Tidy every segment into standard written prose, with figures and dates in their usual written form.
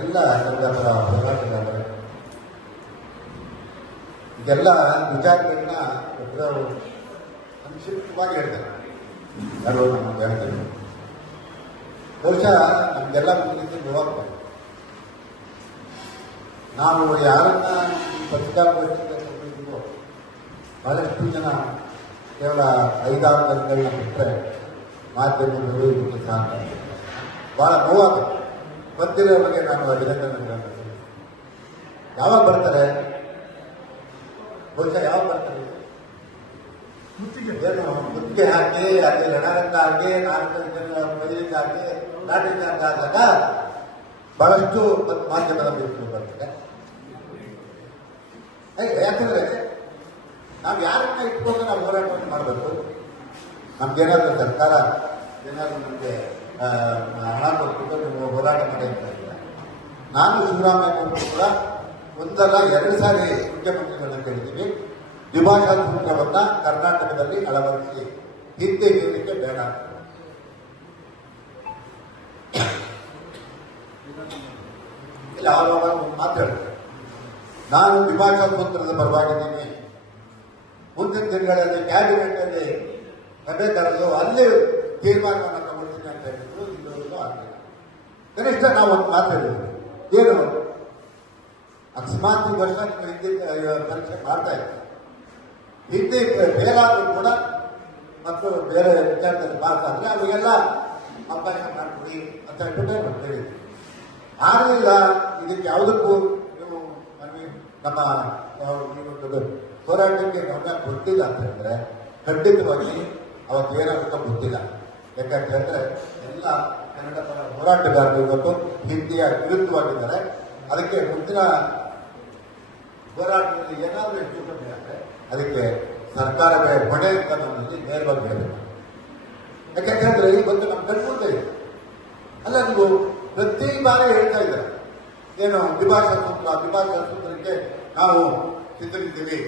ಎಲ್ಲ ಸಂಘಟರ ಹೋರಾಟಗಾರರು ಇದೆಲ್ಲ ವಿಚಾರಗಳನ್ನ ಒಬ್ಬರು ಸಂಕ್ಷಿಪ್ತವಾಗಿ ಹೇಳ್ತಾರೆ. ಯಾರು ನಮಗೆ ಹೇಳ್ತಾರೆ ಬಹುಶಃ ನಮಗೆಲ್ಲ ಮುಂದೆ ಹೋಗ್ತಾರೆ. ನಾವು ಯಾರನ್ನ ಪತ್ರಿಕಾಗೋಷ್ಠಿಗೆ ಬಹಳಷ್ಟು ಜನ ಕೇವಲ 5-6 ಜನಗಳನ್ನ ಬಿಟ್ಟರೆ ಮಾಧ್ಯಮಗಳು ಇದಕ್ಕೆ ಸಾಧ್ಯ. ಬಹಳ ನೋವಾಗುತ್ತೆ. ಬಂದಿರೋ ಬಗ್ಗೆ ನಾನು ಅಭಿನಂದನೆ. ಯಾವಾಗ ಬರ್ತಾರೆ? ಬಹುಶಃ ಯಾವಾಗ ಬರ್ತಾರೆ? ಏನು ಮುತ್ತಿಗೆ ಹಾಕಿ ಅಲ್ಲಿ ರಣರಂಗ ಹಾಕಿ 4 ಜನ ಮೈಲಿಂದ ಹಾಕಿ ನಾಟಿ ಚಾರ್ಜ್ ಆದಾಗ ಬಹಳಷ್ಟು ಮಾಧ್ಯಮದ ಬಿಟ್ಟು ಬರ್ತದೆ. ಯಾಕಂದ್ರೆ ನಾವು ಯಾರನ್ನ ಇಟ್ಕೊಂಡು ನಾವು ಹೋರಾಟವನ್ನು ಮಾಡಬೇಕು. ನಮ್ಗೇನಾದ್ರೂ ಸರ್ಕಾರ ಏನಾದರೂ ನಮಗೆ ಹಣ ಕೊಟ್ಬಿಟ್ಟು ನೀವು ಹೋರಾಟ ಮಾಡಿ ಅಂತ ಇದ್ದಾರೆ. ನಾನು ಶಿವರಾಮಯ್ಯ ಕೂಡ 1-2 ಸಾರಿ ಮುಖ್ಯಮಂತ್ರಿಗಳನ್ನ ಕೇಳಿದ್ದೀವಿ, ದ್ವಿಭಾಷಾ ಸೂತ್ರವನ್ನ ಕರ್ನಾಟಕದಲ್ಲಿ ಅಳವಡಿಸಿ, ಹಿಂದಿ ಹೇಳಲಿಕ್ಕೆ ಬೇಡ. ಇಲ್ಲ ಆವಾಗ ಮಾತಾಡ್ತಾರೆ, ನಾನು ದ್ವಿಭಾಷಾ ಸೂತ್ರದ ಪರವಾಗಿದ್ದೀನಿ, ಮುಂದಿನ ದಿನಗಳಲ್ಲಿ ಕ್ಯಾಬಿನೆಟ್ ಅಲ್ಲಿ ಸಭೆ ಕರೆದು ಅಲ್ಲಿ ತೀರ್ಮಾನವನ್ನು ತಗೊಳ್ತೀನಿ ಅಂತ ಹೇಳಿದ್ರು. ಇಲ್ಲವರೆಗೂ ಆಗಲಿಲ್ಲ. ಕನಿಷ್ಠ ನಾವು ಒಂದು ಮಾತಾಡಿದ್ವಿ, ಏನು ಅಕಸ್ಮಾತ್ ಈ ವರ್ಷ ನೀವು ಹಿಂದಿ ಪರೀಕ್ಷೆ ಮಾಡ್ತಾ ಇದ್ದಾರೆ, ಹಿಂದಿ ಫೇಲ್ ಆದರೂ ಕೂಡ ಮತ್ತು ಬೇರೆ ವಿಚಾರದಲ್ಲಿ ಪಾಸ್ ಆದರೆ ಅವಾಗೆಲ್ಲ ಅವಕಾಶ ಮಾಡ್ಕೊಡಿ ಅಂತ ಹೇಳ್ಬಿಟ್ಟು ಹೇಳಿದ್ವಿ. ಆಗಲಿಲ್ಲ, ಇದಕ್ಕೆ ಯಾವುದಕ್ಕೂ ನೀವು ನಮ್ಮ ಹೋರಾಟಕ್ಕೆ ಗಮನ ಗೊತ್ತಿಲ್ಲ ಅಂತ ಹೇಳಿದ್ರೆ ಖಂಡಿತವಾಗಿ ಅವತ್ತು ಏನಾಗುತ್ತೋ ಗೊತ್ತಿಲ್ಲ. ಯಾಕಂತ ಹೇಳಿದ್ರೆ ಎಲ್ಲ ಕನ್ನಡ ಪರ ಹೋರಾಟಗಾರರು ಇವತ್ತು ಹಿಂದಿಯ ವಿರುದ್ಧವಾಗಿದ್ದಾರೆ. ಅದಕ್ಕೆ ಮುಂದಿನ ಹೋರಾಟದಲ್ಲಿ ಏನಾದರೂ ಹೆಚ್ಚು ಕಮ್ಮಿ ಆದರೆ ಅದಕ್ಕೆ ಸರ್ಕಾರವೇ ಹೊಣೆ ಅಂತ ನನ್ನಲ್ಲಿ ನೇರವಾಗಿ ಹೇಳಬೇಕು. ಯಾಕಂತ ಹೇಳಿದ್ರೆ ಇವತ್ತು ನಮ್ಮ ಕಣ್ಮುಂದೆ ಇದೆ. ಅಲ್ಲ, ನೀವು ಪ್ರತಿ ಬಾರಿ ಹೇಳ್ತಾ ಇದ್ದಾರೆ ಏನು ದ್ವಿಭಾಷಾ ಸೂತ್ರಕ್ಕೆ ನಾವು ಸಿದ್ಧರಿದ್ದೀವಿ,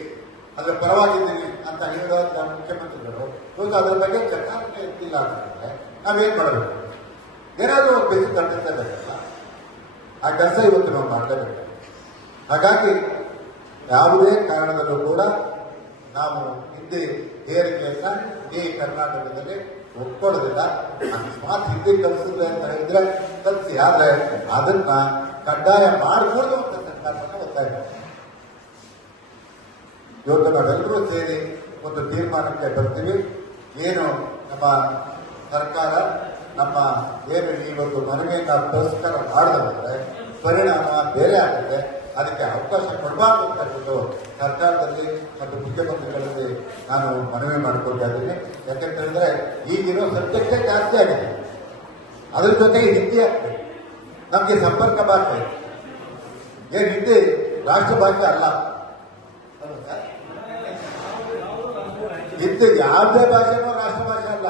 ಅದರ ಪರವಾಗಿದ್ದೀವಿ ಅಂತ ಹೇಳುವಂತ ಮುಖ್ಯಮಂತ್ರಿಗಳು ಇವತ್ತು ಅದರ ಬಗ್ಗೆ ಚರ್ಚೆ ಇರ್ತಿಲ್ಲ ಅಂತಂದ್ರೆ ನಾವೇನ್ ಮಾಡಬೇಕು? ಏನಾದರೂ ಬೇಸಿ ಖಂಡಿಸ್ತಾ ಬೇಕಲ್ಲ, ಆ ಕೆಲಸ ಇವತ್ತು ನಾವು ಮಾಡಲೇಬೇಕು. ಹಾಗಾಗಿ ಯಾವುದೇ ಕಾರಣದಲ್ಲೂ ಕೂಡ ನಾವು ಹಿಂದಿ ಏರಿಕೆಯನ್ನ ಈ ಕರ್ನಾಟಕದಲ್ಲಿ ಒಪ್ಕೊಳ್ಳೋದಿಲ್ಲ. ಅಕಸ್ಮಾತ್ ಹಿಂದಿ ಕಲಿಸಿದ್ರೆ ಅಂತ ಹೇಳಿದ್ರೆ ಕಲಿಸಿ, ಆದ್ರೆ ಅದನ್ನ ಕಡ್ಡಾಯ ಮಾಡಕೂಡದು ಅಂತ ಸರ್ಕಾರವನ್ನು ಒತ್ತಾಯ ಮಾಡ್ತಾರೆ. ಇವತ್ತು ನಾವೆಲ್ಲರೂ ಸೇರಿ ಒಂದು ತೀರ್ಮಾನಕ್ಕೆ ಬರ್ತೀವಿ. ಏನು ನಮ್ಮ ಸರ್ಕಾರ ನಮ್ಮ ಏನು ಇವತ್ತು ಮನವಿಯನ್ನ ಪುರಸ್ಕಾರ ಮಾಡದಂದ್ರೆ ಪರಿಣಾಮ ಬೇರೆ ಆಗುತ್ತೆ. ಅದಕ್ಕೆ ಅವಕಾಶ ಕೊಡಬಾರ್ದು ಅಂತ ಹೇಳ್ಬಿಟ್ಟು ಸರ್ಕಾರದಲ್ಲಿ ಮತ್ತು ಮುಖ್ಯಮಂತ್ರಿಗಳಲ್ಲಿ ನಾನು ಮನವಿ ಮಾಡಿಕೊಳ್ತಾ ಇದ್ದೀನಿ. ಯಾಕೆಂತ ಹೇಳಿದ್ರೆ ಈಗಿರೋ ಸಬ್ಜೆಕ್ಟೇ ಜಾಸ್ತಿ ಆಗಿದೆ, ಅದ್ರ ಜೊತೆಗೆ ಹಿಂದಿ ಆಗ್ತದೆ. ನಮಗೆ ಸಂಪರ್ಕ ಭಾಷೆ ಏನು ಹಿಂದಿ ರಾಷ್ಟ್ರ ಭಾಷೆ ಅಲ್ಲ. ಹಿಂದಿ ಯಾವುದೇ ಭಾಷೆನೂ ರಾಷ್ಟ್ರ ಭಾಷೆ ಅಲ್ಲ.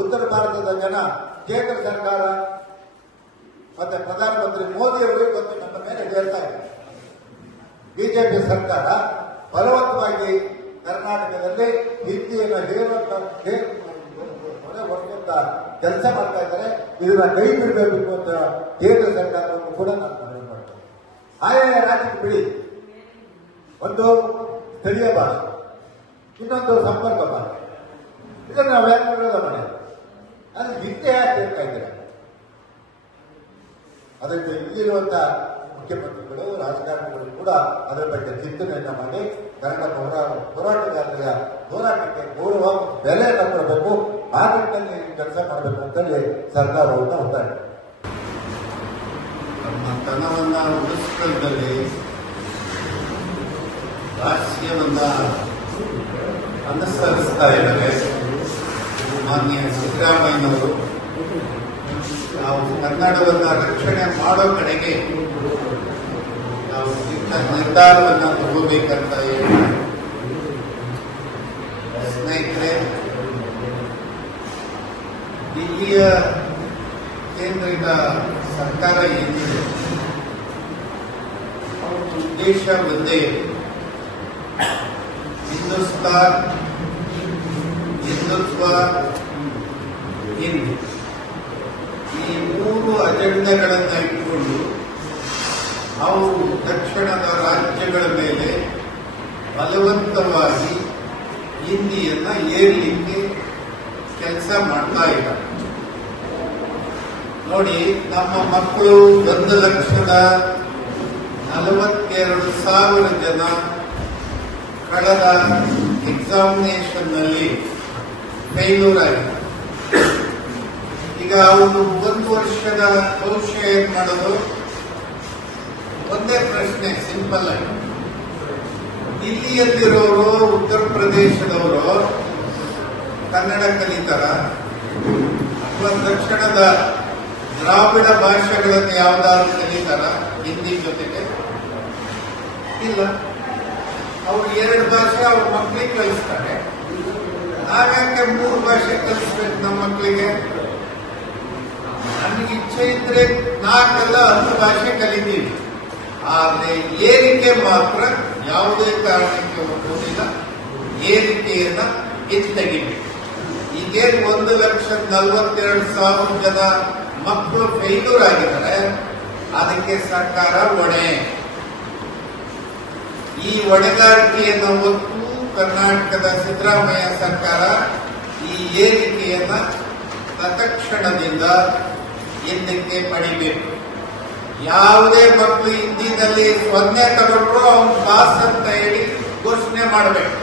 ಉತ್ತರ ಭಾರತದ ಜನ, ಕೇಂದ್ರ ಸರ್ಕಾರ ಮತ್ತೆ ಪ್ರಧಾನಮಂತ್ರಿ ಮೋದಿ ಅವರು ಇವತ್ತು ನಮ್ಮ ಮೇಲೆ ಹೇಳ್ತಾ ಇದ್ದಾರೆ. ಬಿಜೆಪಿ ಸರ್ಕಾರ ಬಲವಂತವಾಗಿ ಕರ್ನಾಟಕದಲ್ಲಿ ಹಿಂದಿಯನ್ನು ಹೇಳುವಂತ ಕೆಲಸ ಮಾಡ್ತಾ ಇದ್ದಾರೆ. ಇದನ್ನ ಕೈ ಬಿಡಬೇಕು ಅಂತ ಕೇಂದ್ರ ಸರ್ಕಾರವನ್ನು ಕೂಡ ನಾನು ಮನವಿ ಮಾಡ್ತೇನೆ. ಆಯಾ ರಾಜ್ಯಕ್ಕೆ ಬಿಡಿ, ಒಂದು ಸ್ಥಳೀಯ ಭಾಷೆ, ಇನ್ನೊಂದು ಸಂಪರ್ಕ ಭಾಷೆ, ಇದನ್ನು ನಾವು ಯಾಕೆ ವಿರೋಧ ಮಾಡಿಲ್ಲ. ಅದು ಹಿಂದೆ ಯಾಕೆ ಹೇಳ್ತಾ ಇದ್ದಾರೆ? ಅದಕ್ಕೆ ಇಲ್ಲಿರುವಂತಹ ಮುಖ್ಯಮಂತ್ರಿಗಳು, ರಾಜಕಾರಣಿಗಳು ಕೂಡ ಅದರ ಬಗ್ಗೆ ಚಿಂತನೆಯನ್ನ ಮಾಡಿ ಕನ್ನಡ ಹೋರಾಟಗಾರರ ಹೋರಾಟಕ್ಕೆ ಗೌರವ ಮತ್ತು ಬೆಲೆಯನ್ನು ಕೊಡಬೇಕು, ಆ ನಿಟ್ಟಿನಲ್ಲಿ ಕೆಲಸ ಮಾಡಬೇಕು ಅಂತೇಳಿ ಸರ್ಕಾರವನ್ನು ಒತ್ತಾಯ. ನಮ್ಮ ತನವನ್ನ ಉಳಿಸಿಕೊಳ್ಳದಲ್ಲಿ ರಾಜಕೀಯವನ್ನ ಅನುಸರಿಸ್ತಾ ಇದ್ದಾರೆ ಮಾನ್ಯ ಸಿದ್ದರಾಮಯ್ಯನವರು. ನಾವು ಕನ್ನಡವನ್ನು ರಕ್ಷಣೆ ಮಾಡೋ ಕಡೆಗೆ ನಾವು ನಿರ್ಧಾರವನ್ನು ತಗೋಬೇಕಂತ ಹೇಳಿ ಸ್ನೇಹಿತರೆ, ಇಲ್ಲಿಯ ಕೇಂದ್ರದ ಸರ್ಕಾರ ಏನಿದೆ ಅವರ ಉದ್ದೇಶ ಒಂದೇ, ಹಿಂದೂಸ್ತಾನ್, ಹಿಂದುತ್ವ, ಹಿಂದಿ, ಈ 3 ಅಜೆಂಡಾಗಳನ್ನ ಇಟ್ಟುಕೊಂಡು ಅವರು ದಕ್ಷಿಣದ ರಾಜ್ಯಗಳ ಮೇಲೆ ಬಲವಂತವಾಗಿ ಹಿಂದಿಯನ್ನ ಏರ್ಲಿಕ್ಕೆ ಕೆಲಸ ಮಾಡ್ತಾ ಇದ್ದಾರೆ. ನೋಡಿ, ನಮ್ಮ ಮಕ್ಕಳು 1,42,000 ಜನ ಕಳೆದ ಎಕ್ಸಾಮಿನೇಷನ್ ನಲ್ಲಿ ಫೇಲ್ಯೂರ್ ಆಗಿದೆ. ಈಗ ಅವರು 1 ವರ್ಷದ ಭವಿಷ್ಯ ಏನ್ ಮಾಡೋದು? ಒಂದೇ ಪ್ರಶ್ನೆ, ಸಿಂಪಲ್ ಆಗಿ. ದಿಲ್ಲಿಯಲ್ಲಿರೋರು, ಉತ್ತರ ಪ್ರದೇಶದವರು ಕನ್ನಡ ಕಲಿತಾರ ಅಥವಾ ದಕ್ಷಿಣದ ದ್ರಾವಿಡ ಭಾಷೆಗಳನ್ನು ಯಾವ್ದಾದ್ರು ಕಲಿತಾರ ಹಿಂದಿ ಜೊತೆಗೆ? ಇಲ್ಲ. ಅವ್ರು 2 ಭಾಷೆ ಅವ್ರ ಮಕ್ಕಳಿಗೆ ಕಲಿಸ್ತಾರೆ. ನಾವ್ಯಾಕೆ 3 ಭಾಷೆ ಕಲಿಸ್ಬೇಕು ನಮ್ಮ ಮಕ್ಕಳಿಗೆ? ನಮಗೆ ಇಚ್ಛೆ ಇದ್ರೆ 4 ಅಲ್ಲ 10 ಭಾಷೆ ಕಲಿತೀವಿ. ಆದ್ರೆ ಏರಿಕೆ ಮಾತ್ರ ಯಾವುದೇ ಕಾರಣಕ್ಕೆ ಒಪ್ಪುವುದಿಲ್ಲ. ಏರಿಕೆಯನ್ನ ತೆಗಿಬೇಕು. ಈಗೇನು 1,42,000 ಜನ ಮಕ್ಕಳು ಫೇಲ್ಯೂರ್ ಆಗಿದ್ದಾರೆ. ಅದಕ್ಕೆ ಸರ್ಕಾರ ಹೊಣೆ. ಈ ಹೊಣೆಗಾರಿಕೆಯನ್ನು ಹೊತ್ತು ಕರ್ನಾಟಕದ ಸಿದ್ದರಾಮಯ್ಯ ಸರ್ಕಾರ ಈ ಏರಿಕೆಯನ್ನ ತತ್ಕ್ಷಣದಿಂದ ಹಿಂದಕ್ಕೆ ಪಡಿಬೇಕು. ಯಾವುದೇ ಮಕ್ಕಳು ಹಿಂದಿನಲ್ಲಿ 0 ತಗೊಂಡ್ರು ಅವನು ಪಾಸ್ ಅಂತ ಹೇಳಿ ಘೋಷಣೆ ಮಾಡಬೇಕು.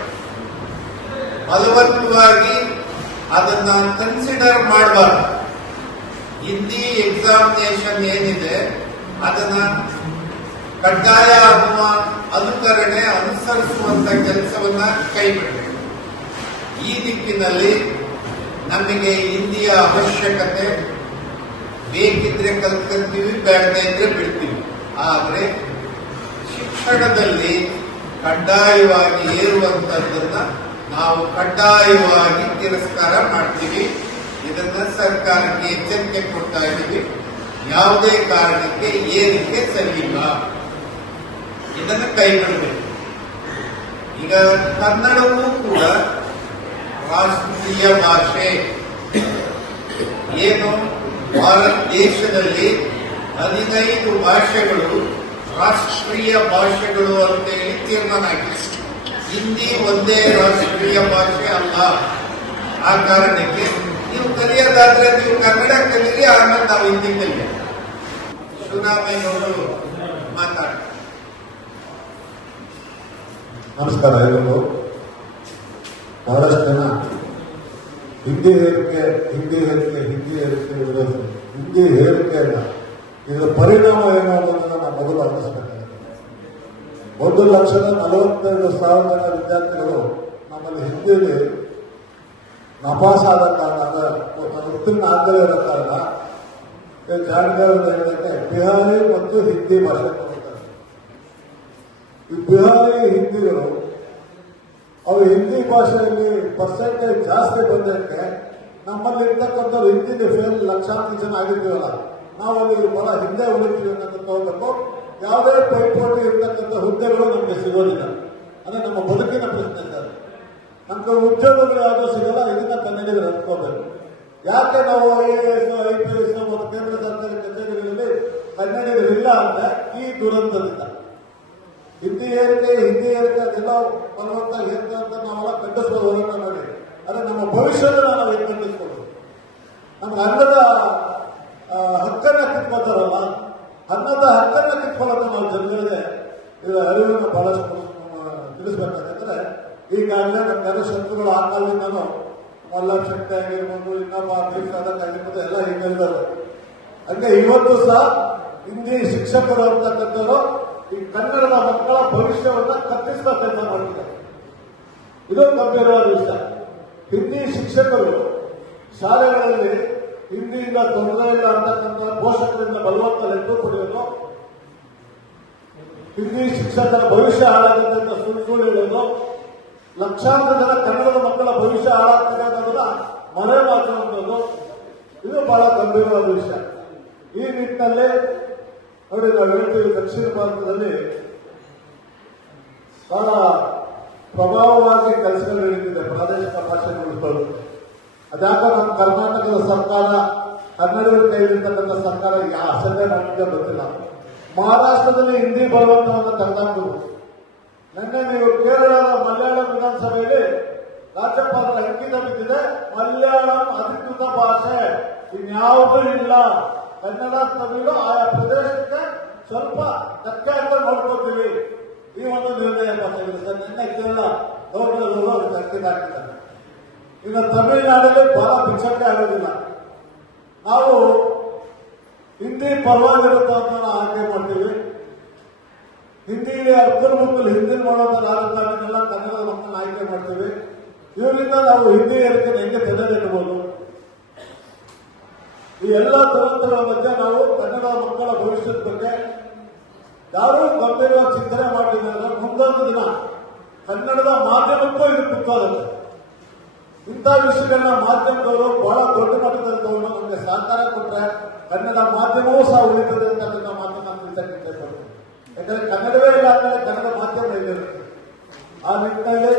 ಬಲವಂತವಾಗಿ ಅದನ್ನ ಕನ್ಸಿಡರ್ ಮಾಡಬಾರ್ದು. ಹಿಂದಿ ಎಕ್ಸಾಮಿನೇಷನ್ ಏನಿದೆ ಅದನ್ನ ಕಡ್ಡಾಯ ಅನ್ನುವ ಅನುಸರಿಸುವಂತ ಕೆಲಸವನ್ನ ಕೈ ಬಿಡಬೇಕು. ಈ ದಿಕ್ಕಿನಲ್ಲಿ ನಮಗೆ ಹಿಂದಿಯ ಅವಶ್ಯಕತೆ ಬೇಕಿದ್ರೆ ಕಲ್ತ್ಕೊಂತೀವಿ, ಬೇಡದೇ ಇದ್ರೆ ಬಿಡ್ತೀವಿ. ಆದ್ರೆ ಶಿಕ್ಷಣದಲ್ಲಿ ಕಡ್ಡಾಯವಾಗಿ ಏರುವಂತದ್ದನ್ನ ನಾವು ಕಡ್ಡಾಯವಾಗಿ ತಿರಸ್ಕಾರ ಮಾಡ್ತೀವಿ. ಇದನ್ನ ಸರ್ಕಾರಕ್ಕೆ ಎಚ್ಚರಿಕೆ ಕೊಡ್ತಾ ಇದ್ದೀವಿ. ಯಾವುದೇ ಕಾರಣಕ್ಕೆ ಏರಿಕೆ ಸರಿಯಿಲ್ಲ, ಇದನ್ನು ಕೈ ಬಿಡಬೇಕು. ಈಗ ಕನ್ನಡವೂ ಕೂಡ ರಾಷ್ಟ್ರೀಯ ಭಾಷೆ. ಏನು ಭಾರತ ದೇಶದಲ್ಲಿ 15 ಭಾಷೆಗಳು ರಾಷ್ಟ್ರೀಯ ಭಾಷೆಗಳು ಅಂತ ಹೇಳಿ ತೀರ್ಮಾನ ಆಗಿದೆ. ಹಿಂದಿ ಒಂದೇ ರಾಷ್ಟ್ರೀಯ ಭಾಷೆ ಅಲ್ಲ. ಆ ಕಾರಣಕ್ಕೆ ನೀವು ಕಲಿಯೋದಾದ್ರೆ ನೀವು ಕನ್ನಡ ಕಲೀರಿ, ಆಮೇಲೆ ನಾವು ಹಿಂದಿ ಕಲಿಯ. ಶಿವರಾಮೇಗೌಡರು ಮಾತಾಡ್ತಾರೆ. ನಮಸ್ಕಾರ ಎಲ್ಲರಿಗೂ. ಬಹಳಷ್ಟು ಜನ ಹಿಂದಿ ಹೇರಿಕೆ ವಿರೋಧ. ಹಿಂದಿ ಹೇರಿಕೆ ಅಲ್ಲ, ಇದರ ಪರಿಣಾಮ ಏನು ಅನ್ನೋದನ್ನ ನಾವು ಮೊದಲು ಅನಿಸ್ಬೇಕಾಗಿದೆ. 1,45,000 ಜನ ವಿದ್ಯಾರ್ಥಿಗಳು ನಮ್ಮಲ್ಲಿ ಹಿಂದಿಯಲ್ಲಿ ನಪಾಸ್ ಆದ ಕಾರಣ, ಉತ್ತೀರ್ಣ ಆಗದೇ ಇರೋ ಕಾರಣ ಜಾಣಗಾರ ಹೇಳಿದಂತೆ ಬಿಹಾರಿ ಮತ್ತು ಹಿಂದಿ ಭಾಷೆ ಕಲಿತಾರೆ. ಈ ಬಿಹಾರಿ ಹಿಂದಿಗಳು ಅವು ಹಿಂದಿ ಭಾಷೆಯಲ್ಲಿ ಪರ್ಸೆಂಟೇಜ್ ಜಾಸ್ತಿ ಬಂದಕ್ಕೆ ನಮ್ಮಲ್ಲಿ ಇರ್ತಕ್ಕಂಥವ್ರು ಹಿಂದಿ ಫೇಲ್ ಲಕ್ಷಾಂತರ ಜನ ಆಗಿದ್ದೀವಲ್ಲ, ನಾವು ಅಲ್ಲಿ ಬಹಳ ಹಿಂದೆ ಉಳಿತೀವಿ ಅನ್ನೋದನ್ನ ಹೋಗ್ಬೇಕು. ಯಾವುದೇ ಪೈಪೋಟಿ ಇರ್ತಕ್ಕಂಥ ಹುದ್ದೆಗಳು ನಮಗೆ ಸಿಗೋದಿಲ್ಲ. ಅಂದ್ರೆ ನಮ್ಮ ಬದುಕಿನ ಪ್ರಶ್ನೆ ಸರ್. ನಮ್ಗೆ ಉದ್ಯೋಗಗಳು ಯಾವುದೂ ಸಿಗಲ್ಲ. ಇದನ್ನ ಕನ್ನಡಿಗರು ಅನ್ಕೋಬೇಕು. ಯಾಕೆ ನಾವು IAS, IPS ಮತ್ತು ಕೇಂದ್ರ ಸರ್ಕಾರಿ ಕಚೇರಿಗಳಲ್ಲಿ ಕನ್ನಡಿಗರಿಲ್ಲ ಅಂದ್ರೆ ಈ ದುರಂತದಿಂದ. ಹಿಂದಿ ಏರಿಕೆ ಅದೆಲ್ಲ ಬಲವಂತ ಏರಿಕೆ ಅಂತ ನಾವೆಲ್ಲ ಖಂಡಿಸ್ಬೋದು, ಹೋರಾಟ ಮಾಡಿ. ಆದ್ರೆ ನಮ್ಮ ಭವಿಷ್ಯದ ನಾವು ಏನು ಖಂಡಿಸ್ಬೋದು? ನಮ್ಗೆ ಅನ್ನದ ಹಕ್ಕನ್ನ ಕಿತ್ಕೋತಾರಲ್ಲ, ಅನ್ನದ ಹಕ್ಕನ್ನ ಕಿತ್ಕೊಳ್ಳೋದು ನಾವು ಜನಗಳಿಗೆ ಅರಿವನ್ನು ಬಹಳಷ್ಟು ತಿಳಿಸ್ಬೇಕಾದ್ರೆ, ಈಗಾಗಲೇ ನಮ್ಮ ಶತ್ರುಗಳು ಆ ಕಾಲದಿಂದನೂ ವಲ್ಲಭ ಶಕ್ತಿ ಆಗಿರ್ಬೋದು, ಇನ್ನೊಬ್ಬ ಆಗಿರ್ಬೋದು, ಎಲ್ಲ ಹಿಂಗೆ ಇದ್ದಾರೆ. ಹಂಗೆ ಇವತ್ತು ಸಹ ಹಿಂದಿ ಶಿಕ್ಷಕರು ಅಂತಕ್ಕಂಥವ್ರು ಈ ಕನ್ನಡದ ಮಕ್ಕಳ ಭವಿಷ್ಯವನ್ನ ಕತ್ತಿಸುವ ಕೆಲಸ ಮಾಡ್ತಿದ್ದಾರೆ. ಇದು ಗಂಭೀರವಾದ ವಿಷಯ. ಹಿಂದಿ ಶಿಕ್ಷಕರು ಶಾಲೆಗಳಲ್ಲಿ ಹಿಂದಿಯಿಂದ ತೊಂದರೆ ಇಲ್ಲ ಅಂತಕ್ಕಂಥ ಪೋಷಕರಿಂದ ಬಲವಂತ ಲೆಕ್ಕ ಪಡೆಯೋದು, ಹಿಂದಿ ಶಿಕ್ಷಕರ ಭವಿಷ್ಯ ಹಾಳಾಗುತ್ತೆ ಸುಳ್ಳು ಹೇಳೋದು, ಲಕ್ಷಾಂತರ ಜನ ಕನ್ನಡದ ಮಕ್ಕಳ ಭವಿಷ್ಯ ಹಾಳಾಗ್ತದೆ ಅನ್ನೋದನ್ನ ಮನೆ ಮಾತನಾಡೋದು, ಇದು ಬಹಳ ಗಂಭೀರವಾದ ವಿಷಯ. ಈ ನಿಟ್ಟಿನಲ್ಲಿ ನೋಡಿ, ನಾವು ಹೇಳ್ತೀವಿ ದಕ್ಷಿಣ ಭಾರತದಲ್ಲಿ ಬಹಳ ಪ್ರಭಾವವಾಗಿ ಕೆಲಸಗಳು ನಡೀತಿದೆ ಪ್ರಾದೇಶಿಕ ಭಾಷೆ ಉಳಿಸ್ಕೊಳ್ಳೋದು. ಅದ್ಯಾಕೋ ನಮ್ಮ ಕರ್ನಾಟಕದ ಸರ್ಕಾರ, ಕನ್ನಡಿಗರ ಕೈಲಿರ್ತಕ್ಕಂಥ ಸರ್ಕಾರ ಯಾವ ಅಸಡ್ಡೆ ಮಾಡಿದ್ದೇ ಗೊತ್ತಿಲ್ಲ. ಮಹಾರಾಷ್ಟ್ರದಲ್ಲಿ ಹಿಂದಿ ಬಲವಂತವನ್ನು ತಂದಾಕಿದ್ರು. ನಿನ್ನೆ ನೀವು ಕೇರಳದ ಮಲಯಾಳಂ ವಿಧಾನಸಭೆಯಲ್ಲಿ ರಾಜ್ಯಪಾಲರ ಅಂಕಿತ ಬಿದ್ದಿದೆ, ಮಲಯಾಳಂ ಅಧಿಕೃತ ಭಾಷೆ, ಇನ್ಯಾವುದೂ ಇಲ್ಲ. ಕನ್ನಡ ತಮಿಳು ಆಯಾ ಪ್ರದೇಶಕ್ಕೆ ಸ್ವಲ್ಪ ಧಕ್ಕೆ ಅಂತ ನೋಡ್ಕೊತೀವಿ. ಈ ಒಂದು ನಿರ್ಣಯ ಮಾಡ್ತೀವಿ ಸರ್. ನಿನ್ನೆ ಕೇರಳ ಗೌರ್ನರ್ ಅದಕ್ಕೆ ಅಂಕಿತ ಹಾಕಿದ್ದಾರೆ. ಇನ್ನು ತಮಿಳುನಾಡಲ್ಲಿ ಬಹಳ ಭಿಕ್ಷಕ್ಕೆ ಆಗೋದಿಲ್ಲ. ನಾವು ಹಿಂದಿ ಪರವಾಗಿರುತ್ತೆ ಅಂತ ನಾವು ಆಯ್ಕೆ ಮಾಡ್ತೀವಿ. ಹಿಂದಿಲಿ ಅರ್ಕಲ್ ಮಕ್ಕಳು ಹಿಂದಿ ಮಾಡೋದ ರಾಜಧಾನಿನೆಲ್ಲ ಕನ್ನಡದ ಮಕ್ಕಳನ್ನ ಆಯ್ಕೆ ಮಾಡ್ತೀವಿ. ಇವರಿಂದ ನಾವು ಹಿಂದಿ ಏರಿಕೆ ಹೆಂಗೆ ತೆಗೆದಿಡಬಹುದು? ಈ ಎಲ್ಲ ದುರಂತಗಳ ಮಧ್ಯೆ ನಾವು ಕನ್ನಡ ಮಕ್ಕಳ ಭವಿಷ್ಯದ ಬಗ್ಗೆ ಯಾರೂ ಗಂಭೀರವಾಗಿ ಚಿಂತನೆ ಮಾಡಿದ್ರೆ ಮುಂದೊಂದು ದಿನ ಕನ್ನಡದ ಮಾಧ್ಯಮಕ್ಕೂ ಇದು ಕುತ್ತಾಗುತ್ತೆ. ಇಂಥ ವಿಷಯಗಳನ್ನ ಮಾಧ್ಯಮದವರು ಬಹಳ ದೊಡ್ಡ ಮಟ್ಟದಲ್ಲಿ ತಗೊಂಡು ನಮಗೆ ಸಹಕಾರ ಕೊಟ್ಟರೆ ಕನ್ನಡ ಮಾಧ್ಯಮವೂ ಸಹ ಉಳಿತದೆ ಅಂತಕ್ಕಂಥ ಮಾತನ್ನ ತಿಳಿಸಕ್ಕೆ ಇಷ್ಟಪಡ್ತೀನಿ. ಯಾಕಂದ್ರೆ ಕನ್ನಡವೇ ಇಲ್ಲ ಅಂದ್ರೆ ಕನ್ನಡ ಮಾಧ್ಯಮ ಇಲ್ಲಿರುತ್ತೆ. ಆ ನಿಟ್ಟಿನಲ್ಲಿ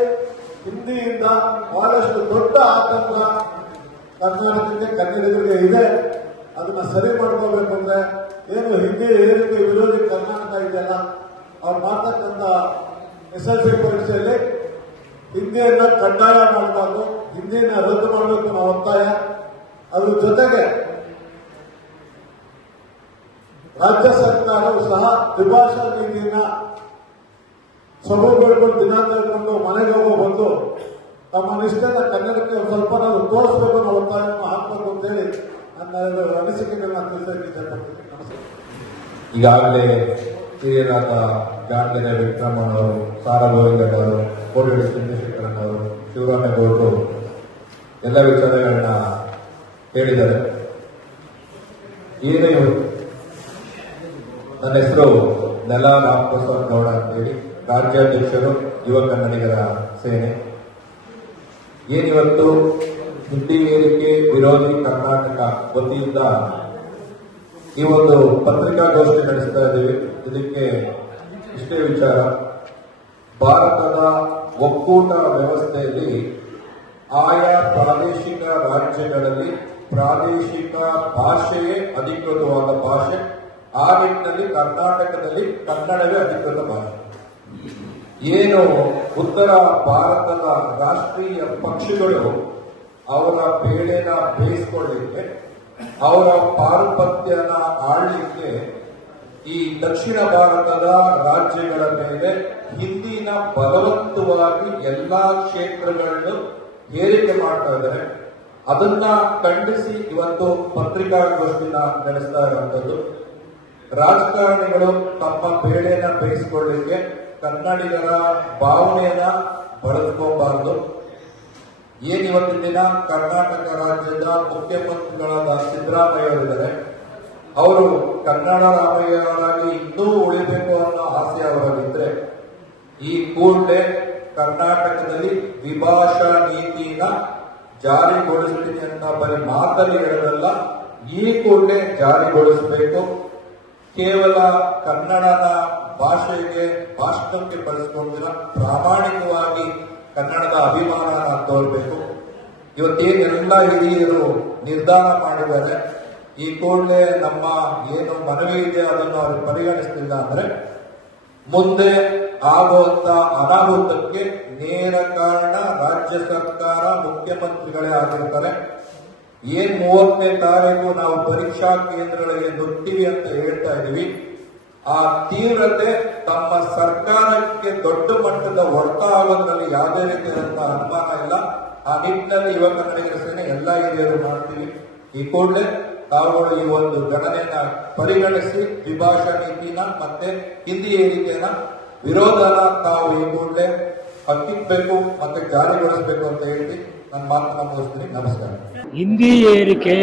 ಹಿಂದಿಯಿಂದ ಬಹಳಷ್ಟು ದೊಡ್ಡ ಆತಂಕ ಕರ್ನಾಟಕಕ್ಕೆ ಕನ್ನಡಿಗರಿಗೆ ಇದೆ. ಅದನ್ನ ಸರಿ ಮಾಡ್ಕೋಬೇಕು ಅಂದ್ರೆ ಏನು ಹಿಂದಿ ಏರಿಕೆ ವಿರೋಧಿ ಕರ್ನಾಟಕ ಇದೆಯಲ್ಲ, ಅವ್ರು ಮಾಡ್ತಕ್ಕಂಥ SSLC ಪರೀಕ್ಷೆಯಲ್ಲಿ ಹಿಂದಿಯನ್ನ ಕಡ್ಡಾಯ ಮಾಡಬಾರ್ದು, ಹಿಂದಿನ ರದ್ದು ಮಾಡಬೇಕು ನಾವು ಒತ್ತಾಯ. ಅದ್ರ ಜೊತೆಗೆ ರಾಜ್ಯ ಸರ್ಕಾರವು ಸಹ ದ್ವಿಭಾಷಾ ನೀತಿಯನ್ನ ಸಭೆಗಳು ದಿನ ತೆಗೆದುಕೊಂಡು ಮನೆಗೆ ಹೋಗೋ ಬಂದು ತಮ್ಮ ನಿಷ್ಠೆನ ಕನ್ನಡಕ್ಕೆ ಸ್ವಲ್ಪ ನಾವು ತೋರಿಸಬೇಕು, ನಾವು ಒತ್ತಾಯವನ್ನು ಹಾಕಬೇಕು ಅಂತೇಳಿ ನನ್ನ ಅನಿಸಿಕೆಗಳನ್ನ ತಿಳಿಸಕ್ಕೆ ಇಷ್ಟಪಡ್ತೀನಿ. ನಮಸ್ಕಾರ. ಈಗಾಗಲೇ ಹಿರಿಯರಾದ ಗಾಂಧಿ ವಿಕ್ರಮಣ್ಣವರು, ಸಾರಾ ಗೋವಿಂದಣ್ಣವರು, ಕೋಡಿಹಳ್ಳಿ ಚಂದ್ರಶೇಖರಣ್ಣವರು, ಶಿವರಾಮೇಗೌಡರು ಎಲ್ಲ ವಿಚಾರಗಳನ್ನ ಹೇಳಿದ್ದಾರೆ. ಏನೇ ನನ್ನ ಹೆಸರು ನೆಲ ರಾಮಪ್ರಸಾದ್ ಗೌಡ ಅಂತೇಳಿ, ರಾಜ್ಯಾಧ್ಯಕ್ಷರು ಯುವ ಕನ್ನಡಿಗರ ಸೇನೆ. ಏನಿವತ್ತು ಹಿಂದಿ ಏರಿಕೆ ವಿರೋಧಿ ಕರ್ನಾಟಕ ವತಿಯಿಂದ ಈ ಒಂದು ಪತ್ರಿಕಾಗೋಷ್ಠಿ ನಡೆಸ್ತಾ ಇದ್ದೀವಿ. ಇದಕ್ಕೆ ಇಷ್ಟೇ ವಿಚಾರ, ಭಾರತದ ಒಕ್ಕೂಟ ವ್ಯವಸ್ಥೆಯಲ್ಲಿ ಆಯಾ ಪ್ರಾದೇಶಿಕ ರಾಜ್ಯಗಳಲ್ಲಿ ಪ್ರಾದೇಶಿಕ ಭಾಷೆಯೇ ಅಧಿಕೃತವಾದ ಭಾಷೆ. ಆ ನಿಟ್ಟಿನಲ್ಲಿ ಕರ್ನಾಟಕದಲ್ಲಿ ಕನ್ನಡವೇ ಅಧಿಕೃತ ಭಾಷೆ. ಏನು ಉತ್ತರ ಭಾರತದ ರಾಷ್ಟ್ರೀಯ ಪಕ್ಷಿಗಳು ಅವರ ಬೇಳೆನ ಬೇಯಿಸ್ಕೊಳ್ಳಿಕ್ಕೆ, ಅವರ ಪಾರುಪತ್ಯನ ಆಳ್ಲಿಕ್ಕೆ ಈ ದಕ್ಷಿಣ ಭಾರತದ ರಾಜ್ಯಗಳ ಮೇಲೆ ಹಿಂದಿನ ಬಲವಂತವಾಗಿ ಎಲ್ಲಾ ಕ್ಷೇತ್ರಗಳನ್ನು ಏರಿಕೆ ಮಾಡ್ತಾ ಇದ್ದಾರೆ. ಅದನ್ನ ಖಂಡಿಸಿ ಇವತ್ತು ಪತ್ರಿಕಾಗೋಷ್ಠಿನ ನಡೆಸ್ತಾ ಇರುವಂತದ್ದು. ರಾಜಕಾರಣಿಗಳು ತಮ್ಮ ಬೇಳೆನ ಬೇಯಿಸಿಕೊಳ್ಳಿಕ್ಕೆ ಕನ್ನಡಿಗರ ಭಾವನೆಯನ್ನ ಬಳಸ್ಕೋಬಾರದು. ಏನಿವತ್ತಿನ ದಿನ ಕರ್ನಾಟಕ ರಾಜ್ಯದ ಮುಖ್ಯಮಂತ್ರಿಗಳಾದ ಸಿದ್ದರಾಮಯ್ಯ ಅವರಿದ್ದಾರೆ. ಅವರು ಕನ್ನಡ ರಾಮಯ್ಯವರಾಗಿ ಇನ್ನೂ ಉಳಿಬೇಕು ಅನ್ನೋ ಆಸೆ ಅವರಾಗಿದ್ರೆ ಈ ಕೂಡಲೇ ಕರ್ನಾಟಕದಲ್ಲಿ ದ್ವಿಭಾಷಾ ನೀತಿನ ಜಾರಿಗೊಳಿಸ್ತೀನಿ ಅಂತ ಬರೀ ಮಾತಲ್ಲಿ ಹೇಳೋದಲ್ಲ, ಈ ಕೂಡಲೇ ಜಾರಿಗೊಳಿಸಬೇಕು. ಕೇವಲ ಕನ್ನಡದ ಭಾಷೆಗೆ ಭಾಷಣಕ್ಕೆ ಬಳಸಿಕೊಂಡಿಲ್ಲ, ಪ್ರಾಮಾಣಿಕವಾಗಿ ಕನ್ನಡದ ಅಭಿಮಾನನ ತೋರಬೇಕು. ಇವತ್ತೇನೆಲ್ಲ ಹಿರಿಯರು ನಿರ್ಧಾರ ಮಾಡಿದ್ದಾರೆ, ಈ ಕೂಡಲೇ ನಮ್ಮ ಏನು ಮನವಿ ಇದೆ ಅದನ್ನು ಅವರು ಪರಿಗಣಿಸ್ತಿಲ್ಲ ಅಂದ್ರೆ ಮುಂದೆ ಆಗುವಂತ ಅನಾಹುತಕ್ಕೆ ನೇರ ಕಾರಣ ರಾಜ್ಯ ಸರ್ಕಾರ, ಮುಖ್ಯಮಂತ್ರಿಗಳೇ ಆಗಿರ್ತಾರೆ. 30ನೇ ತಾರೀಕು ನಾವು ಪರೀಕ್ಷಾ ಕೇಂದ್ರಗಳಿಗೆ ನುಗ್ತೀವಿ ಅಂತ ಹೇಳ್ತಾ ಇದೀವಿ. ಆ ತೀವ್ರತೆ ತಮ್ಮ ಸರ್ಕಾರಕ್ಕೆ ದೊಡ್ಡ ಮಟ್ಟದ ಹೊಡೆತ ಆಗೋದ್ರಲ್ಲಿ ಯಾವುದೇ ರೀತಿಯಾದಂತ ಅನುಮಾನ ಇಲ್ಲ. ಆ ನಿಟ್ಟಿನಲ್ಲಿ ಯುವ ಕನ್ನಡಿಗರ ಸೇನೆ ಎಲ್ಲ ಹಿರಿಯರು ಮಾಡ್ತೀವಿ. ಈ ಕೂಡಲೇ ತಾವುಗಳು ಈ ಒಂದು ಗಣನೆಯನ್ನ ಪರಿಗಣಿಸಿ ದ್ವಿಭಾಷಾ ನೀತಿನ ಮತ್ತೆ ಹಿಂದಿ ಏರಿಕೆಯನ್ನ ವಿರೋಧನ ತಾವು ಈ ಕೂಡಲೇ ಹತ್ತಿಕ್ಬೇಕು ಮತ್ತೆ ಜಾರಿಗೊಳಿಸಬೇಕು ಅಂತ ಹೇಳಿ ನನ್ನ ಮಾತನ್ನ ಮುಗಿಸ್ತೀನಿ. ನಮಸ್ಕಾರ. ಹಿಂದಿ ಏರಿಕೆ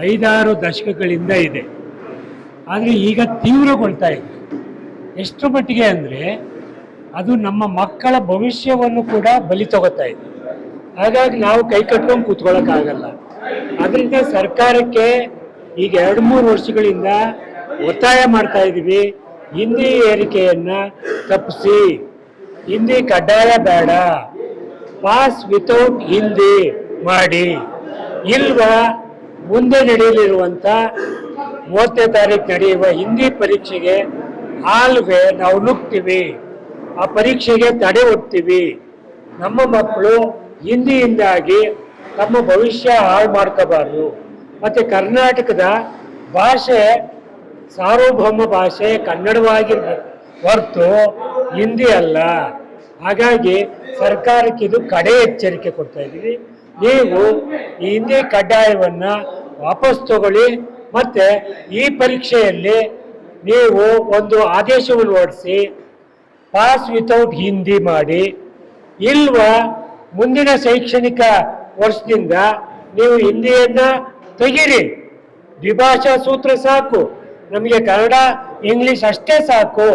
5-6 ದಶಕಗಳಿಂದ ಇದೆ, ಆದರೆ ಈಗ ತೀವ್ರಗೊಳ್ತಾ ಇದೆ. ಎಷ್ಟು ಮಟ್ಟಿಗೆ ಅಂದರೆ ಅದು ನಮ್ಮ ಮಕ್ಕಳ ಭವಿಷ್ಯವನ್ನು ಕೂಡ ಬಲಿ ತಗೋತಾ ಇದೆ. ಹಾಗಾಗಿ ನಾವು ಕೈ ಕಟ್ಕೊಂಡು ಕೂತ್ಕೊಳ್ಳೋಕ್ಕಾಗಲ್ಲ. ಅದರಿಂದ ಸರ್ಕಾರಕ್ಕೆ ಈಗ 2-3 ವರ್ಷಗಳಿಂದ ಒತ್ತಾಯ ಮಾಡ್ತಾ ಇದ್ದೀವಿ, ಹಿಂದಿ ಏರಿಕೆಯನ್ನು ತಪ್ಪಿಸಿ, ಹಿಂದಿ ಕಡ್ಡಾಯ ಬೇಡ, ಪಾಸ್ ವಿತೌಟ್ ಹಿಂದಿ ಮಾಡಿ. ಇಲ್ವಾ ಮುಂದೆ ನಡೆಯಲಿರುವಂಥ 30ನೇ ತಾರೀಕು ನಡೆಯುವ ಹಿಂದಿ ಪರೀಕ್ಷೆಗೆ ಹಾಲ್ಗೆ ನಾವು ನುಗ್ತೀವಿ, ಆ ಪರೀಕ್ಷೆಗೆ ತಡೆ ಒಡ್ತೀವಿ. ನಮ್ಮ ಮಕ್ಕಳು ಹಿಂದಿಯಿಂದಾಗಿ ತಮ್ಮ ಭವಿಷ್ಯ ಹಾಳು ಮಾಡ್ಕೋಬಾರ್ದು. ಮತ್ತು ಕರ್ನಾಟಕದ ಭಾಷೆ ಸಾರ್ವಭೌಮ ಭಾಷೆ ಕನ್ನಡವಾಗಿರ್ಬೇಕು ಹೊರತು ಹಿಂದಿ ಅಲ್ಲ. ಹಾಗಾಗಿ ಸರ್ಕಾರಕ್ಕೆ ಇದು ಕಡೆ ಎಚ್ಚರಿಕೆ ಕೊಡ್ತಾ ಇದ್ದೀವಿ. ನೀವು ಈ ಹಿಂದಿ ಕಡ್ಡಾಯವನ್ನು ವಾಪಸ್ ತಗೊಳ್ಳಿ. ಮತ್ತು ಈ ಪರೀಕ್ಷೆಯಲ್ಲಿ ನೀವು ಒಂದು ಆದೇಶವನ್ನು ಹೊರಡಿಸಿ ಪಾಸ್ ವಿತೌಟ್ ಹಿಂದಿ ಮಾಡಿ. ಇಲ್ವಾ ಮುಂದಿನ ಶೈಕ್ಷಣಿಕ ವರ್ಷದಿಂದ ನೀವು ಹಿಂದಿಯನ್ನು ತೆಗೀರಿ, ದ್ವಿಭಾಷಾ ಸೂತ್ರ ಸಾಕು, ನಮಗೆ ಕನ್ನಡ ಇಂಗ್ಲಿಷ್ ಅಷ್ಟೇ ಸಾಕು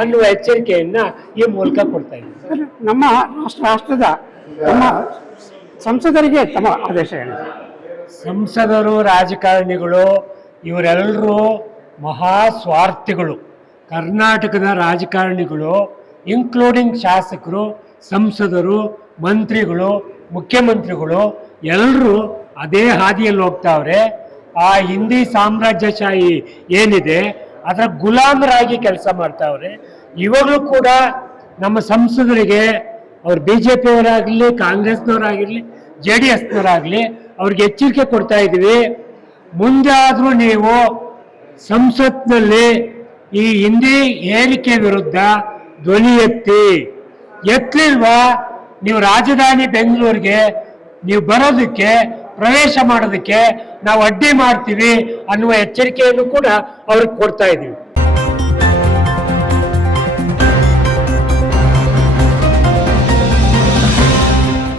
ಅನ್ನುವ ಎಚ್ಚರಿಕೆಯನ್ನು ಈ ಮೂಲಕ ಕೊಡ್ತಾ ಇದ್ದೀವಿ. ನಮ್ಮ ರಾಷ್ಟ್ರದ ನಮ್ಮ ಸಂಸದರಿಗೆ ತಮ್ಮ ಆದೇಶ ಏನು? ಸಂಸದರು, ರಾಜಕಾರಣಿಗಳು ಇವರೆಲ್ಲರೂ ಮಹಾ ಸ್ವಾರ್ಥಿಗಳು. ಕರ್ನಾಟಕದ ರಾಜಕಾರಣಿಗಳು ಇನ್ಕ್ಲೂಡಿಂಗ್ ಶಾಸಕರು, ಸಂಸದರು, ಮಂತ್ರಿಗಳು, ಮುಖ್ಯಮಂತ್ರಿಗಳು ಎಲ್ಲರೂ ಅದೇ ಹಾದಿಯಲ್ಲಿ ಹೋಗ್ತಾವ್ರೆ. ಆ ಹಿಂದಿ ಸಾಮ್ರಾಜ್ಯಶಾಹಿ ಏನಿದೆ ಅದರ ಗುಲಾಮರಾಗಿ ಕೆಲಸ ಮಾಡ್ತಾವ್ರೆ. ಇವಾಗಲೂ ಕೂಡ ನಮ್ಮ ಸಂಸದರಿಗೆ ಅವ್ರು BJP ಅವರಾಗಲಿ, ಕಾಂಗ್ರೆಸ್ನವರಾಗಿರಲಿ, JDSನವರಾಗಲಿ ಅವ್ರಿಗೆ ಎಚ್ಚರಿಕೆ ಕೊಡ್ತಾ ಇದ್ದೀವಿ. ಮುಂದೆ ಆದರೂ ನೀವು ಸಂಸತ್ನಲ್ಲಿ ಈ ಹಿಂದಿ ಏರಿಕೆ ವಿರುದ್ಧ ಧ್ವನಿ ಎತ್ತಲಿಲ್ವಾ ನೀವು ರಾಜಧಾನಿ ಬೆಂಗಳೂರಿಗೆ ನೀವು ಬರೋದಕ್ಕೆ, ಪ್ರವೇಶ ಮಾಡೋದಕ್ಕೆ ನಾವು ಅಡ್ಡಿ ಮಾಡ್ತೀವಿ ಅನ್ನುವ ಎಚ್ಚರಿಕೆಯನ್ನು ಕೂಡ ಅವ್ರಿಗೆ ಕೊಡ್ತಾ ಇದ್ದೀವಿ.